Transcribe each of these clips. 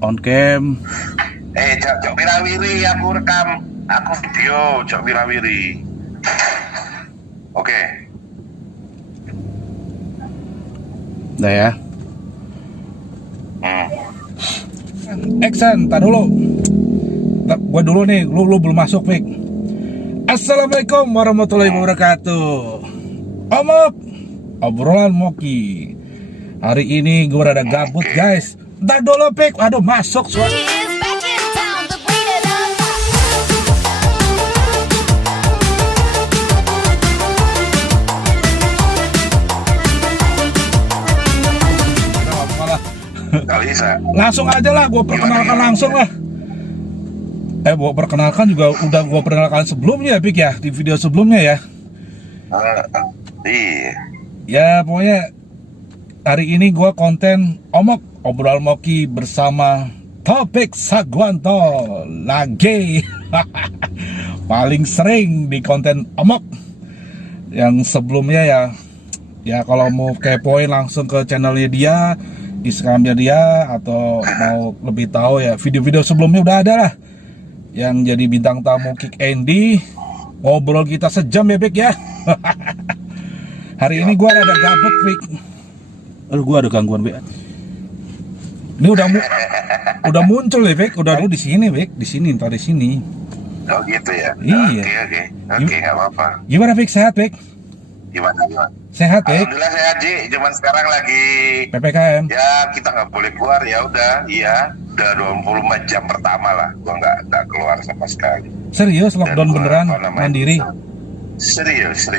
On cam. Jok Wirawiri, aku rekam, aku video Jok Wirawiri. Oke. Udah ya. Action, tar dulu. Gua dulu nih, lu belum masuk, Fik. Assalamualaikum warahmatullahi wabarakatuh. Omok, obrolan Moki. Hari ini gua rada gabut, guys. Ntar dulu, Fik. Aduh, masuk suara. Gak bisa. Langsung aja lah, gue perkenalkan langsung lah. Gue perkenalkan juga udah gue perkenalkan sebelumnya, Pik ya, di video sebelumnya ya. Iya. Ya pokoknya hari ini gue konten Omok, obrolan Moki bersama Topik Sagwanto lagi. Paling sering di konten Omok. Yang sebelumnya ya kalau mau kepoin langsung ke channelnya dia, Instagramnya dia, atau mau lebih tahu ya video-video sebelumnya udah ada lah. Yang jadi bintang tamu Kick Andy, ngobrol kita sejam ya, Bek ya. Hari ini gue ada gabut, Bek. Aduh, gue ada gangguan, Bek. Ini udah muncul ya, Bek. Udah lu di sini, Bek. Di sini, entar di sini. Oh gitu ya. Iya. Oke, nggak apa-apa. Gimana, Bek? Sehat, Bek? Gimana? Sehat, Bek? Alhamdulillah sehat, Ji. Cuman sekarang lagi PPKM. ya kita nggak boleh keluar, ya udah. Iya, udah 24 jam pertama lah gua nggak keluar sama sekali. Serius, lockdown beneran, mandiri? Serius.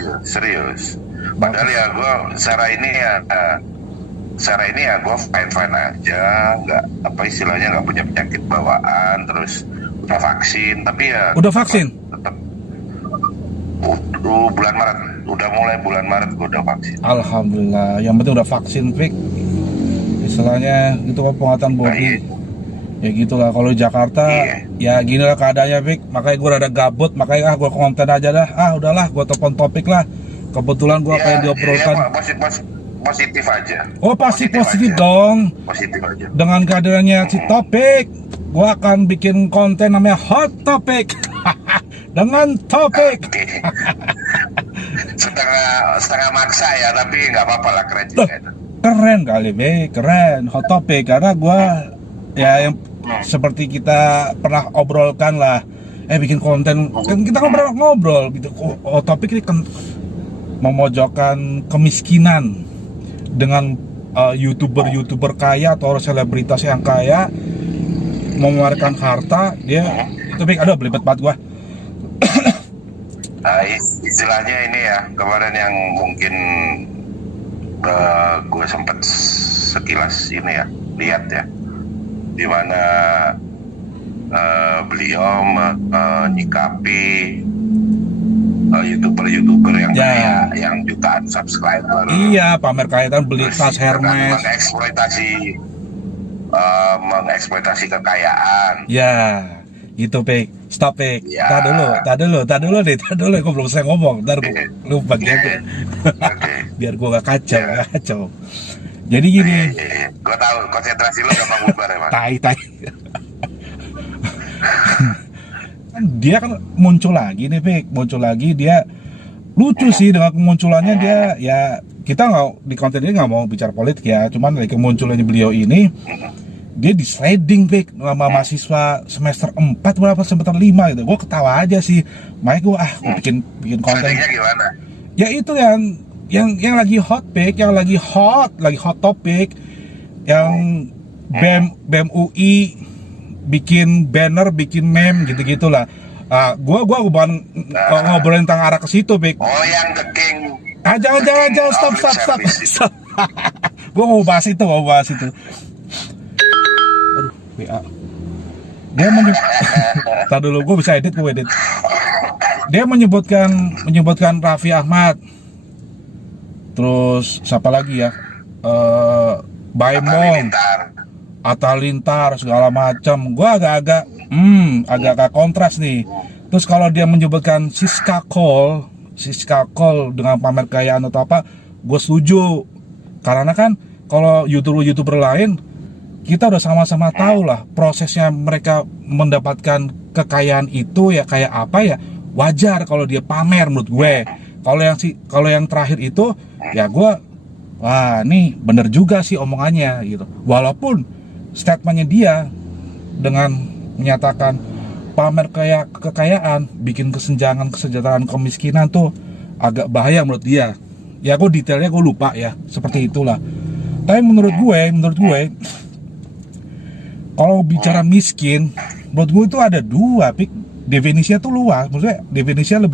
Padahal ya gua secara ini ya gua fine aja, nggak apa istilahnya, nggak punya penyakit bawaan, terus udah vaksin, tapi ya Udah vaksin? tetap bulan Maret, udah mulai bulan Maret gua udah vaksin. Alhamdulillah, yang penting udah vaksin, Fik. Istilahnya itu kan penguatan body. Ya gitulah, kalau di Jakarta ya gini lah keadaannya, Fik. Makanya gue rada gabut, makanya gue konten aja dah. Udahlah, gue telepon Topik lah. Kebetulan gue apa yang diobrolkan. Positif aja. Oh, pasti positif dong. Positif aja. Dengan kehadirannya si Topik, gue akan bikin konten namanya Hot Topic. Dengan Topik. Oke. setengah maksa ya, tapi nggak apa-apa lah, keren juga itu. Keren kali, Be, keren Hot Topic, karena gue ya yang seperti kita pernah obrolkan lah, bikin konten kan kita ngobrol gitu. Hot Topic ini kan memojokkan kemiskinan dengan youtuber kaya atau selebritas yang kaya mengeluarkan harta dia. Topik, aduh belibet banget gua. Istilahnya ini ya, kemarin yang mungkin gue sempet sekilas ini ya, lihat ya, dimana beliau menyikapi youtuber yang kaya, yang jutaan subscriber. Iya, pamer kaya kan, beli tas Hermes, mengeksploitasi kekayaan. Ya, gitu, Pik. Stop, Pik. Ya. Tar dulu, gue belum selesai ngomong. Ntar lu bagian biar gue gak kacau. Jadi gini. Gue tahu konsentrasi lu gampang bubar emang. Tai. Dia kan muncul lagi nih, Pik. Dia lucu sih dengan kemunculannya dia. Ya kita nggak di konten ini nggak mau bicara politik ya. Cuman dari kemunculannya beliau ini, dia di sliding, Pik, sama mahasiswa semester 4 berapa, semester 5 gitu. Gue ketawa aja sih. Makanya gue bikin konten. Slidingnya gimana? Ya itu yang lagi hot, Pik, yang lagi hot Topic, yang BEM UI bikin banner, bikin meme gitu-gitulah. Gua bukan ngobrolin tentang arah ke situ, Pik. Oh, yang The King. Jangan, stop. Gua mau bahas itu. Aduh, WA. Dia Tadi dulu, gua bisa edit. Dia menyebutkan Raffi Ahmad. Terus siapa lagi ya? Baimong, Atta Lintar, segala macam. Gua agak kontras nih. Terus kalau dia menyebutkan Siska Cole dengan pamer kekayaan atau apa, gue setuju. Karena kan kalau youtuber lain kita udah sama-sama tahu lah prosesnya mereka mendapatkan kekayaan itu ya kayak apa ya, wajar kalau dia pamer menurut gue. Kalau yang terakhir itu ya gue, wah ini bener juga sih omongannya gitu. Walaupun statementnya dia dengan menyatakan pamer kayak kekayaan bikin kesenjangan kesejahteraan kemiskinan tuh agak bahaya menurut dia. Ya gue detailnya gue lupa ya, seperti itulah. Tapi menurut gue kalau bicara miskin, menurut gue itu ada dua, Pik. Definisinya tuh luas, maksudnya definisinya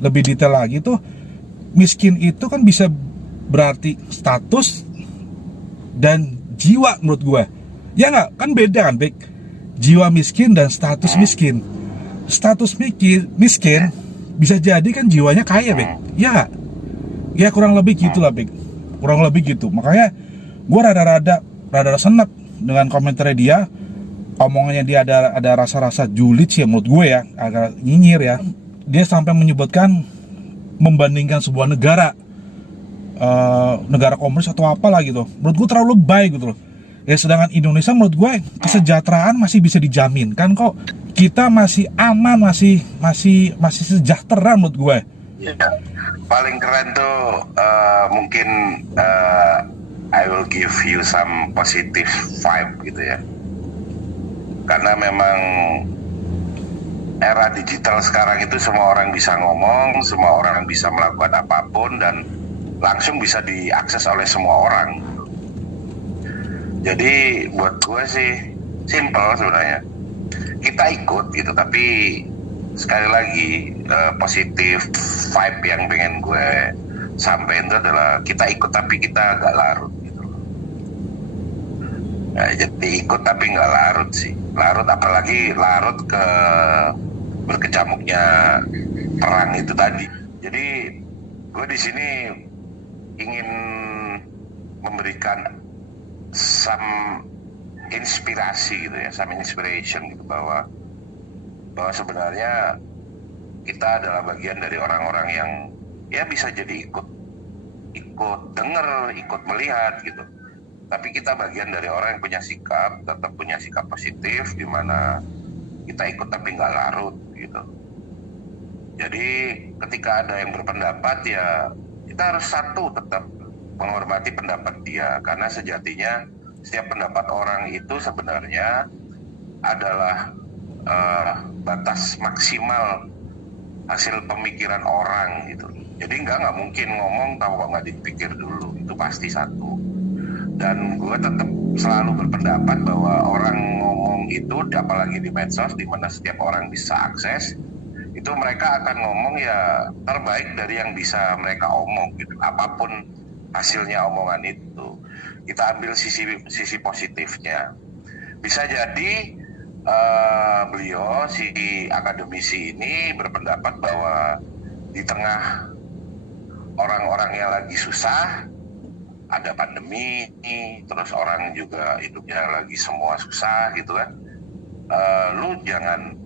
lebih detail lagi tuh. Miskin itu kan bisa berarti status dan jiwa menurut gue. Ya nggak? Kan beda kan, Pik? Jiwa miskin dan status miskin. Status miskin bisa jadi kan jiwanya kaya, Pik. Ya nggak? Ya kurang lebih gitulah, Pik. Kurang lebih gitu. Makanya gue rada senep dengan komentarnya dia. Omongannya dia ada rasa-rasa julid sih menurut gue ya, agak nyinyir ya. Dia sampai menyebutkan membandingkan sebuah negara negara komunis atau apalah gitu. Menurut gue terlalu lebay gitu loh. Ya sedangkan Indonesia menurut gue kesejahteraan masih bisa dijamin kan, kok kita masih aman, masih sejahtera menurut gue. Ya, paling keren tuh mungkin I will give you some positive vibe gitu ya. Karena memang era digital sekarang itu semua orang bisa ngomong, semua orang bisa melakukan apapun dan langsung bisa diakses oleh semua orang. Jadi buat gue sih simple sebenarnya. Kita ikut gitu, tapi sekali lagi positif vibe yang pengen gue sampaikan itu adalah kita ikut tapi kita agak larut gitu. Nah, jadi ikut tapi nggak larut sih. Larut apalagi larut ke berkecamuknya perang itu tadi. Jadi gue di sini ingin memberikan some inspirasi gitu ya, some inspiration gitu bahwa sebenarnya kita adalah bagian dari orang-orang yang ya bisa jadi ikut dengar, ikut melihat gitu. Tapi kita bagian dari orang yang punya sikap, tetap punya sikap positif di mana kita ikut tapi nggak larut gitu. Jadi ketika ada yang berpendapat ya kita harus satu, tetap menghormati pendapat dia, karena sejatinya setiap pendapat orang itu sebenarnya adalah batas maksimal hasil pemikiran orang gitu. Jadi nggak mungkin ngomong kalau nggak dipikir dulu, itu pasti satu. Dan gue tetap selalu berpendapat bahwa orang ngomong itu, apalagi di medsos di mana setiap orang bisa akses, itu mereka akan ngomong ya terbaik dari yang bisa mereka omong gitu. Apapun hasilnya omongan itu, kita ambil sisi positifnya. Bisa jadi beliau si akademisi ini berpendapat bahwa di tengah orang-orang yang lagi susah, ada pandemi, terus orang juga hidupnya lagi semua susah gitu kan, lu jangan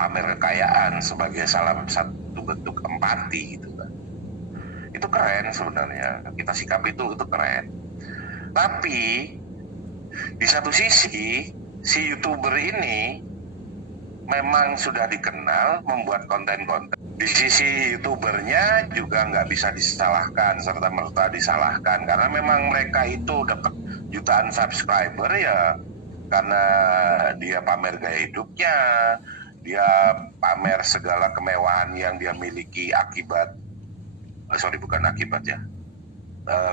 pamer kekayaan sebagai salah satu bentuk empati gitu kan. Itu keren sebenarnya, kita sikap itu keren. Tapi di satu sisi si YouTuber ini memang sudah dikenal membuat konten-konten. Di sisi YouTubernya juga nggak bisa disalahkan, serta-merta disalahkan, karena memang mereka itu dapat jutaan subscriber ya karena dia pamer gaya hidupnya, dia pamer segala kemewahan yang dia miliki akibat,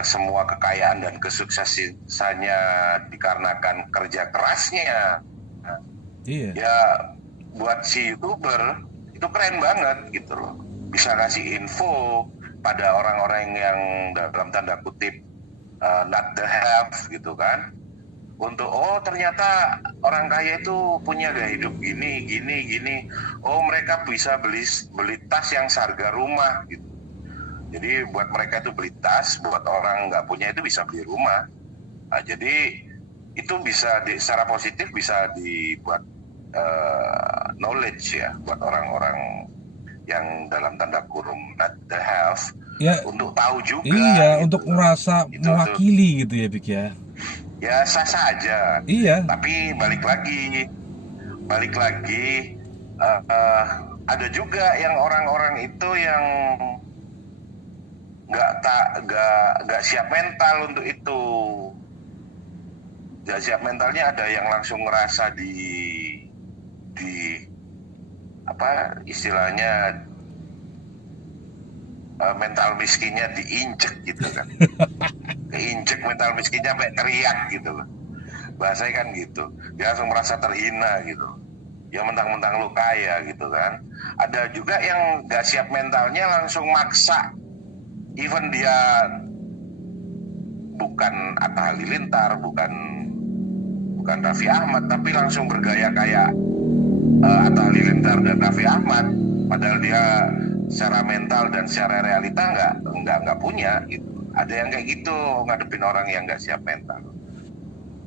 semua kekayaan dan kesuksesannya dikarenakan kerja kerasnya. Iya. Ya buat si YouTuber itu keren banget gitu loh, bisa ngasih info pada orang-orang yang dalam tanda kutip not the have gitu kan, untuk ternyata orang kaya itu punya gaya hidup gini, mereka bisa beli tas yang seharga rumah gitu. Jadi buat mereka itu beli tas, buat orang nggak punya itu bisa beli rumah. Nah, jadi itu bisa secara positif bisa dibuat knowledge ya buat orang-orang yang dalam tanda kurung not the have ya, untuk tahu juga. Iya, gitu, untuk merasa mewakili gitu ya, Bik ya. ya sah-sah aja. Iya. Tapi balik lagi, eh, eh, ada juga yang orang-orang itu yang nggak siap mental untuk itu. Nggak siap mentalnya, ada yang langsung ngerasa di apa istilahnya, mental miskinnya diinjek gitu kan. Keinjek mental miskinnya sampai teriak gitu loh. Bahasanya kan gitu. Dia langsung merasa terhina gitu. Ya mentang-mentang lu kaya gitu kan. Ada juga yang gak siap mentalnya langsung maksa. Even dia bukan Atta Halilintar, bukan Raffi Ahmad, tapi langsung bergaya kayak Atta Halilintar dan Raffi Ahmad. Padahal dia secara mental dan secara realita nggak punya gitu. Ada yang kayak gitu ngadepin orang yang nggak siap mental.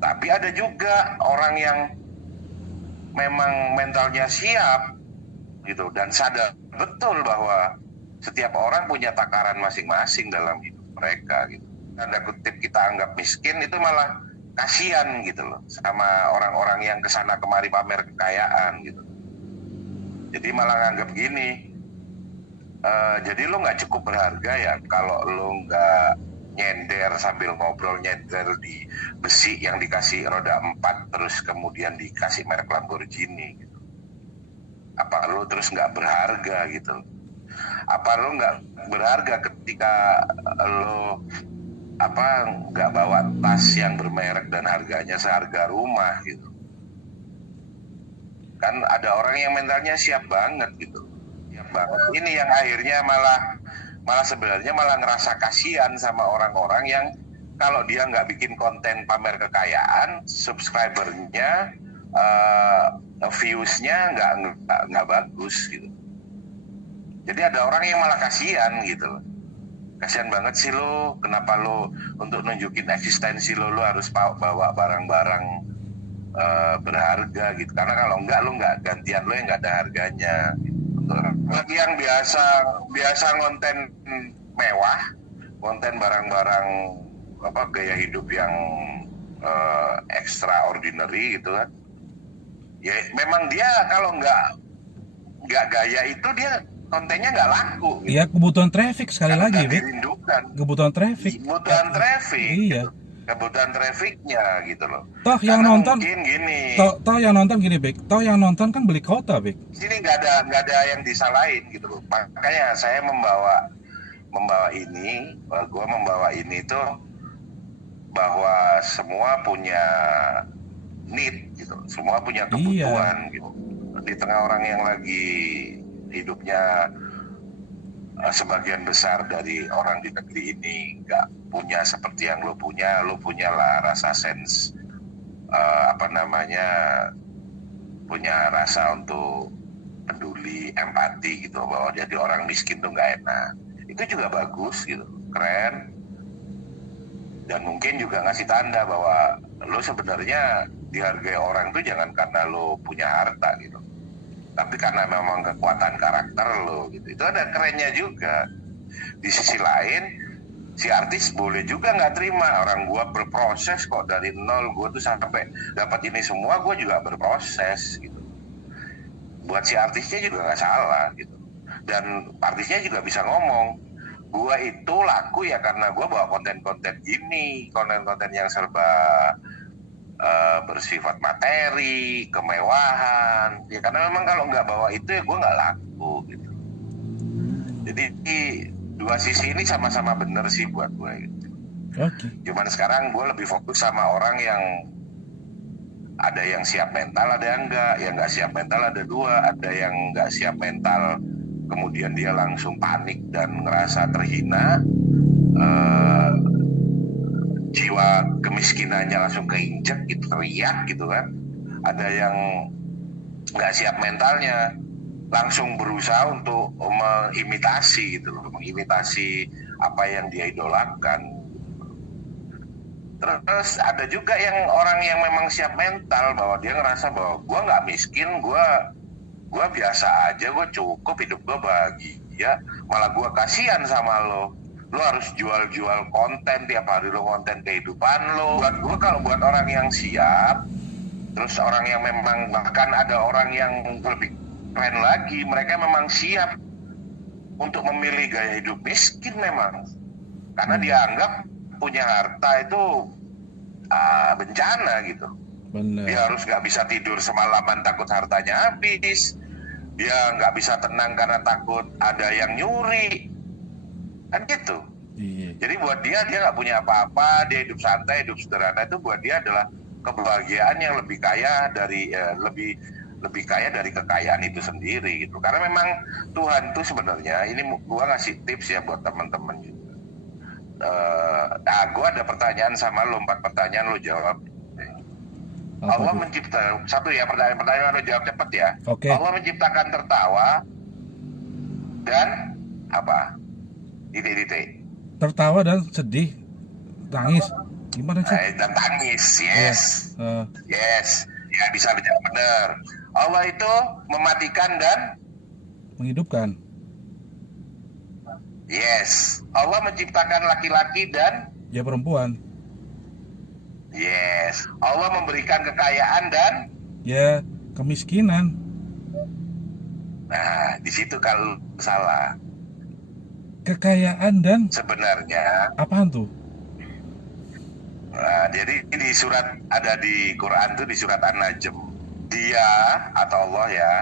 Tapi ada juga orang yang memang mentalnya siap gitu dan sadar betul bahwa setiap orang punya takaran masing-masing dalam hidup mereka gitu. Tanda kutip kita anggap miskin itu malah kasihan gitu loh sama orang-orang yang kesana kemari pamer kekayaan gitu. Jadi malah nganggap gini, jadi lo nggak cukup berharga ya kalau lo nggak nyender sambil ngobrol, nyender di besi yang dikasih roda 4 terus kemudian dikasih merek Lamborghini gitu. Apa lo terus nggak berharga gitu? Apa lo nggak berharga ketika lo nggak bawa tas yang bermerek dan harganya seharga rumah gitu? Kan ada orang yang mentalnya siap banget gitu. Banget. Ini yang akhirnya malah sebenarnya malah ngerasa kasihan sama orang-orang yang kalau dia nggak bikin konten pamer kekayaan, subscribernya, viewsnya nggak bagus gitu. Jadi ada orang yang malah kasihan gitu. Kasihan banget sih lo, kenapa lo untuk nunjukin eksistensi lo harus bawa barang-barang berharga gitu. Karena kalau enggak lo nggak gantian lo yang nggak ada harganya. Gitu. Bagi yang biasa konten mewah, konten barang-barang gaya hidup yang extraordinary gitu kan. Ya memang dia kalau nggak gaya itu dia kontennya nggak laku. Gitu. Iya, kebutuhan traffic sekali karena lagi, Bik. Kebutuhan traffic. Iya. Gitu. Kebutuhan trafficnya gitu loh. Toh yang nonton gini. Toh yang nonton gini, Bik. Toh yang nonton kan beli kota, Bik. Sini nggak ada yang disalahin gitu loh. Makanya saya membawa ini tuh bahwa semua punya need gitu. Semua punya kebutuhan gitu. Di tengah orang yang lagi hidupnya sebagian besar dari orang di negeri ini nggak punya seperti yang lo punya lah rasa sense punya rasa untuk peduli, empati gitu, bahwa jadi orang miskin tuh nggak enak. Itu juga bagus gitu, keren, dan mungkin juga ngasih tanda bahwa lo sebenarnya dihargai orang tuh jangan karena lo punya harta gitu, tapi karena memang kekuatan karakter lo gitu. Itu ada kerennya juga. Di sisi lain, si artis boleh juga nggak terima orang gua berproses kok dari nol, gua tuh sampai dapat ini semua gua juga berproses gitu. Buat si artisnya juga nggak salah gitu. Dan artisnya juga bisa ngomong, gua itu laku ya karena gua bawa konten-konten gini, konten-konten yang serba bersifat materi, kemewahan. Ya karena memang kalau nggak bawa itu ya gue nggak laku gitu. Jadi dua sisi ini sama-sama bener sih buat gue gitu. Okay. Cuman sekarang gue lebih fokus sama orang yang ada yang siap mental, ada yang enggak. Yang nggak siap mental ada dua, ada yang nggak siap mental, kemudian dia langsung panik dan ngerasa terhina. Jiwa kemiskinannya langsung keinjek gitu, teriak gitu kan. Ada yang nggak siap mentalnya, langsung berusaha untuk mengimitasi gitu loh, mengimitasi apa yang dia idolakan. Terus ada juga yang orang yang memang siap mental, bahwa dia ngerasa bahwa gue nggak miskin, gue biasa aja, gue cukup, hidup gue bahagia, malah gue kasihan sama lo. lo harus jual-jual konten tiap hari, lo konten kehidupan lo. Buat gue, kalau buat orang yang siap, terus orang yang memang, bahkan ada orang yang lebih keren lagi, mereka memang siap untuk memilih gaya hidup miskin memang, karena dianggap punya harta itu bencana gitu. Bener. Dia harus nggak bisa tidur semalaman takut hartanya habis, dia nggak bisa tenang karena takut ada yang nyuri, kan gitu. Iya. Jadi buat dia nggak punya apa-apa, dia hidup santai, hidup sederhana, itu buat dia adalah kebahagiaan yang lebih kaya dari lebih kaya dari kekayaan itu sendiri gitu. Karena memang Tuhan itu sebenarnya, ini gua ngasih tips ya buat teman-teman gitu. Gua ada pertanyaan sama lo, 4 pertanyaan, lo jawab. Apa Allah tuh? menciptakan, satu ya, pertanyaan lo jawab cepet ya. Oke. Allah menciptakan tertawa dan apa? Titik-titik. Tertawa dan sedih, nangis, gimana sih? Dan tangis, yes. Yes, ya bisa dijawab benar. Allah itu mematikan dan Menghidupkan. yes. Allah menciptakan laki-laki dan Ya perempuan. yes. Allah memberikan kekayaan dan Ya kemiskinan. nah, di situ kalau salah. Kekayaan dan Sebenarnya apaan tuh? jadi di surat, ada di Quran tuh, di surat An-Najm, dia atau Allah ya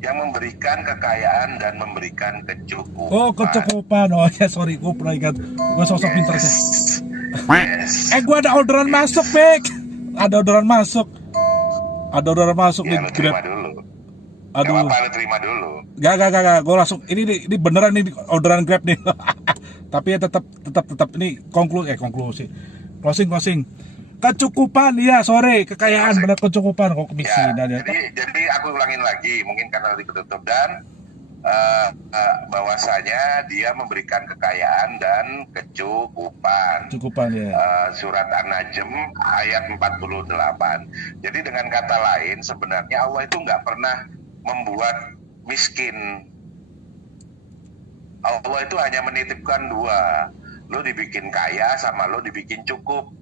yang memberikan kekayaan dan memberikan kecukupan. Oh, kecukupan. Oh ya, sorry, gue pernah ingat. Gue sosok pinter sih. Yes. Gue ada orderan masuk, Bek. Ada orderan masuk. Ada orderan masuk Ya, nih, lu terima Grab. dulu. Aduh. Gak apa-apa, lu terima dulu. Gak. Gue langsung, ini beneran nih orderan Grab nih. Tapi ya tetap ini konklusi. Closing. Kecukupan, ya sore, kekayaan, benar kecukupan, kok kemiskinan ya. Jadi aku ulangin lagi, mungkin karena tadi ketutup, dan bahwasanya dia memberikan kekayaan dan kecukupan. Kecukupan ya. Surat An-Najm ayat 48. Jadi dengan kata lain, sebenarnya Allah itu nggak pernah membuat miskin. Allah itu hanya menitipkan 2, lo dibikin kaya sama lo dibikin cukup.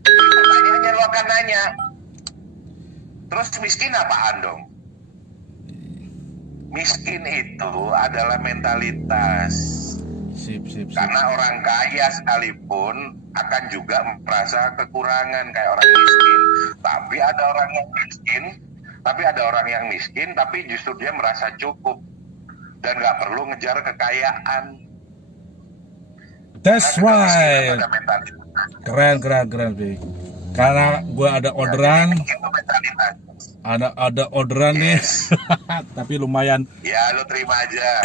Pertanyaannya lo akan nanya, terus miskin apaan dong? Miskin itu adalah mentalitas. Sip. Karena orang kaya sekalipun akan juga merasa kekurangan kayak orang miskin. Tapi ada orang yang miskin, tapi justru dia merasa cukup dan nggak perlu ngejar kekayaan. That's Karena kemiskinan right. ada mentalitas. Keren, Bek. Karena gue ada orderan. Itu mentalitas. Ada orderan nih. Yes. Tapi lumayan Ya lo terima aja.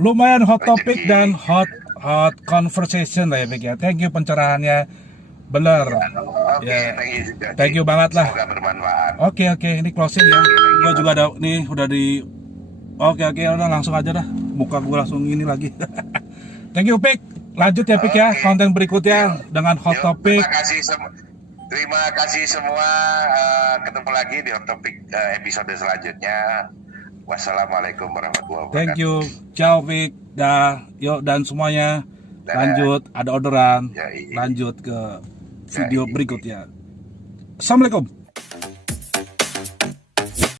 lumayan hot Rezeki. topic dan hot conversation lah ya, Bek ya. Thank you pencerahannya. Bener. Oke, Ya. thank you juga. Thank you banget lah. Semoga bermanfaat. Oke, ini closing ya. Gue juga ada nih udah di. Oke, udah langsung aja dah. Muka gue langsung ini lagi. Thank you, Pik. Lanjut ya, Pik ya. Oke. Konten berikutnya dengan hot Yuk, topic. Terima kasih semua. Ketemu lagi di hot topic episode selanjutnya. Wassalamualaikum warahmatullahi wabarakatuh. Thank you. Ciao, Pik. Yuk dan semuanya. Lanjut, ada orderan. Ya, iya. Lanjut ke video berikutnya. Assalamualaikum.